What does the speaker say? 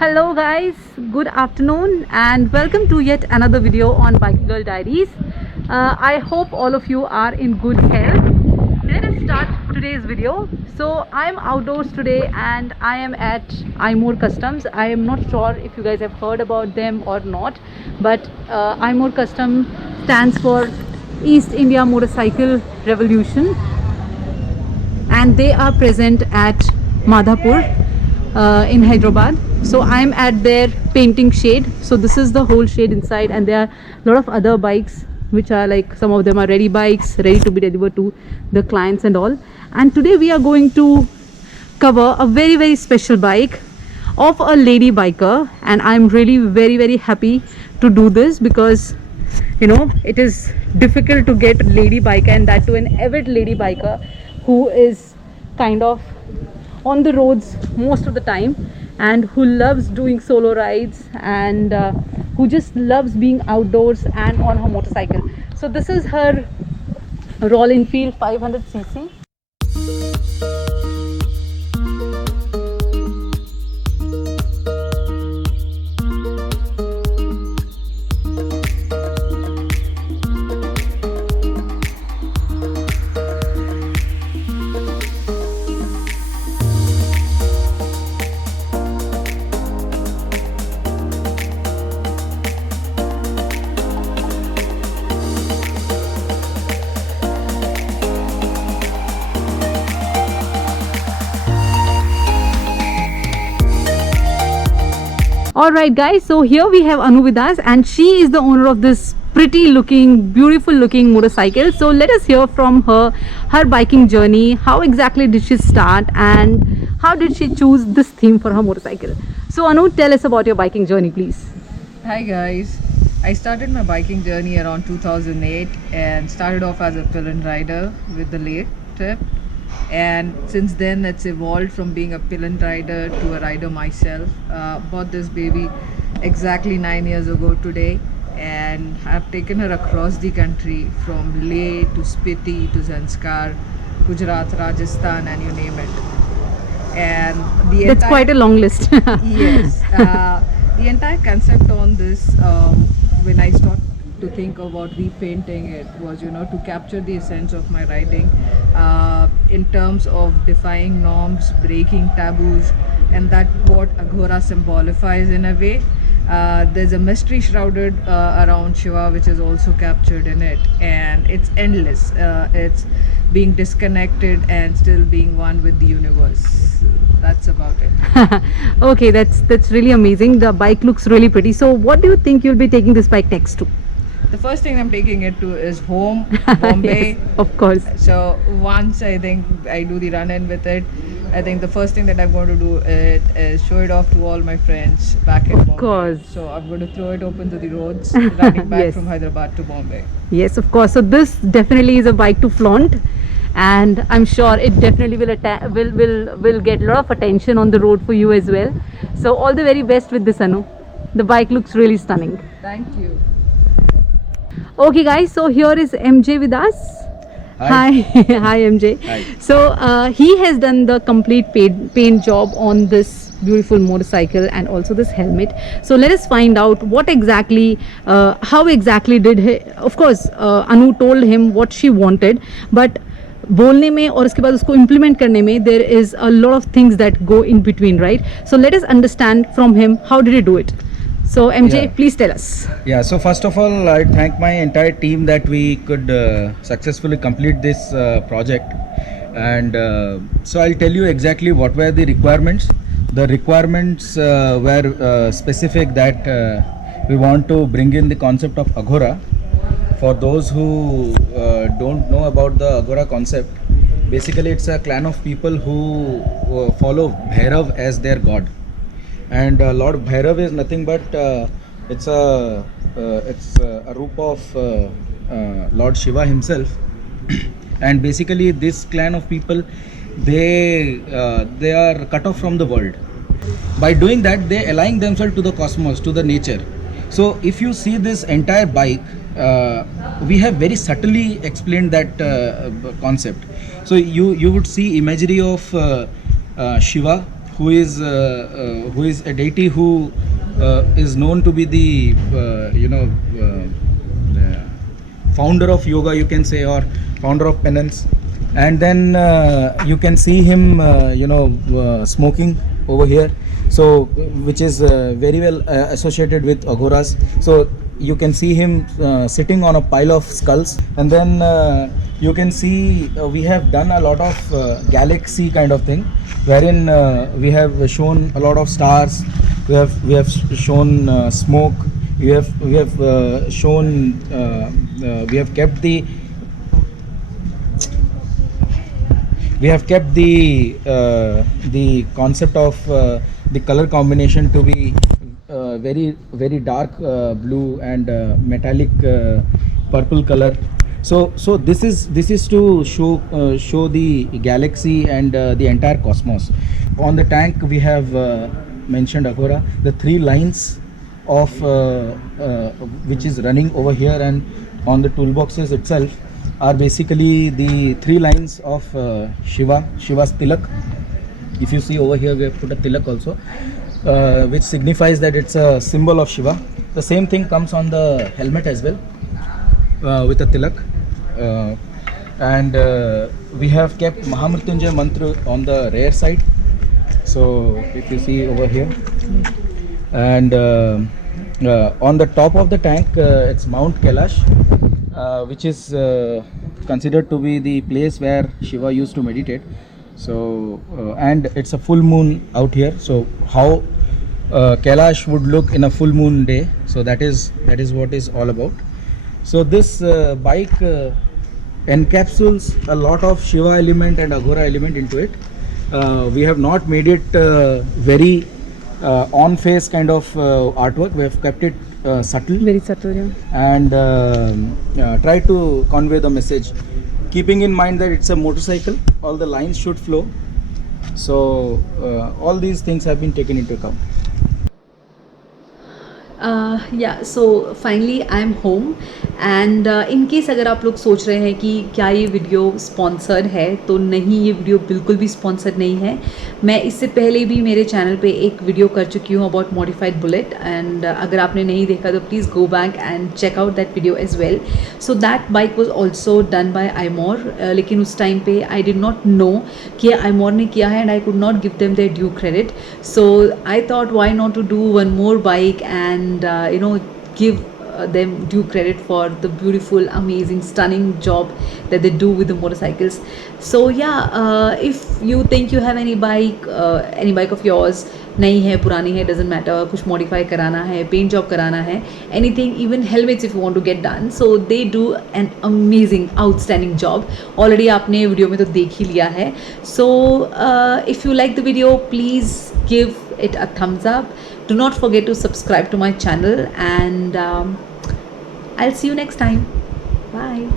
Hello guys, good afternoon and welcome to yet another video on Biking Girl Diaries. I hope all of you are in good health. Let us start today's video. So I'm outdoors today and I am at iMore Customs. I am not sure if you guys have heard about them or not, but iMore Custom stands for East India Motorcycle Revolution and they are present at Madhapur in Hyderabad. So I'm at their painting shade. So this is the whole shade inside, and there are a lot of other bikes which are like, some of them are ready bikes, ready to be delivered to the clients and all. And today we are going to cover a very special bike of a lady biker, and I'm really very happy to do this because you know it is difficult to get a lady biker, and that to an avid lady biker who is kind of on the roads most of the time and who loves doing solo rides and who just loves being outdoors and on her motorcycle. So this is her Royal Enfield 500cc. Alright guys, so here we have Anu with us, and she is the owner of this pretty looking, beautiful looking motorcycle. So let us hear from her biking journey. How exactly did she start and how did she choose this theme for her motorcycle? So Anu, tell us about your biking journey please. Hi guys, I started my biking journey around 2008 and started off as a pillion rider with the Leh trip, and since then it's evolved from being a pillion rider to a rider myself. Bought this baby exactly 9 years ago today, and have taken her across the country from Leh to Spiti to Zanskar, Gujarat, Rajasthan, and you name it. And That's quite a long list. Yes, the entire concept on this, when I started to think about repainting it, was to capture the essence of my riding, in terms of defying norms, breaking taboos, and that what Aghora symbolifies in a way. There's a mystery shrouded around Shiva, which is also captured in it, and it's endless. It's being disconnected and still being one with the universe. That's about it. Okay, that's really amazing. The bike looks really pretty. So what do you think you'll be taking this bike next to? The first thing I'm taking it to is home, Bombay. Yes, of course. So once I think I do the run-in with it, I think the first thing that I'm going to do is show it off to all my friends back in Bombay. Of course. So I'm going to throw it open to the roads, riding back Yes. from Hyderabad to Bombay. Yes, of course. So this definitely is a bike to flaunt, and I'm sure it definitely will get a lot of attention on the road for you as well. So all the very best with this, Anu. The bike looks really stunning. Thank you. Okay guys, so here is MJ with us. Hi. Hi MJ. Hi. So he has done the complete paint job on this beautiful motorcycle and also this helmet. So let us find out what exactly, how exactly did he, of course Anu told him what she wanted, but बोलने में और उसके बाद उसको implement करने में there is a lot of things that go in between, right? So let us understand from him how did he do it. So MJ, Yeah. please tell us. Yeah, so first of all, I thank my entire team that we could successfully complete this project. And so I'll tell you exactly what were the requirements. The requirements were specific that we want to bring in the concept of Aghora. For those who don't know about the Aghora concept, basically it's a clan of people who follow Bhairav as their god. And Lord Bhairav is nothing but it's a roop of Lord Shiva himself. And basically this clan of people, they are cut off from the world. By doing that, they align themselves to the cosmos, to the nature. So if you see this entire bike, we have very subtly explained that concept. So you would see imagery of Shiva who is a deity who is known to be the the founder of yoga, you can say, or founder of penance. And then you can see him smoking over here, so which is very well associated with aghoras. So you can see him sitting on a pile of skulls. And then you can see we have done a lot of galaxy kind of thing, wherein we have shown a lot of stars, we have shown smoke, we have shown we have kept the concept of the color combination to be very dark blue and metallic purple color. So this is to show the galaxy and the entire cosmos. On the tank we have mentioned Aghora, the three lines of which is running over here, and on the toolboxes itself are basically the three lines of Shiva's tilak. If you see over here, we have put a tilak also, which signifies that it's a symbol of Shiva. The same thing comes on the helmet as well, with a tilak. And we have kept Mahamrityunjay mantra on the rear side. So if you see over here, and on the top of the tank, it's Mount Kailash, which is considered to be the place where Shiva used to meditate. So and it's a full moon out here, so how Kailash would look in a full moon day, so that is what is all about. So this bike encapsulates a lot of Shiva element and Aghora element into it. We have not made it very on face kind of artwork. We have kept it subtle, Very subtle, yeah. and try to convey the message, keeping in mind that it's a motorcycle, all the lines should flow. So all these things have been taken into account. या so finally I am home and in case अगर आप लोग सोच रहे हैं कि क्या ये वीडियो स्पॉन्सर्ड है, तो नहीं, ये वीडियो बिल्कुल भी स्पॉन्सर्ड नहीं है. मैं इससे पहले भी मेरे चैनल पे एक वीडियो कर चुकी हूँ अबाउट मॉडिफाइड बुलेट, एंड अगर आपने नहीं देखा तो please go back and check out that video as well. So that bike was also done by आईमोर, लेकिन उस टाइम पे आई डिड नॉट नो कि आईमोर ने किया है, and I could not give them their due credit. So I thought why not to do one more bike and give them due credit for the beautiful, amazing, stunning job that they do with the motorcycles. So yeah, if you think you have any bike of yours, नई है, पुरानी है, doesn't matter, कुछ modify कराना है, paint job कराना है, anything, even helmets if you want to get done, so they do an amazing, outstanding job. Already आपने वीडियो में तो देख ही लिया है. So if you like the video, please give it a thumbs up. Do not forget to subscribe to my channel, and I'll see you next time. Bye.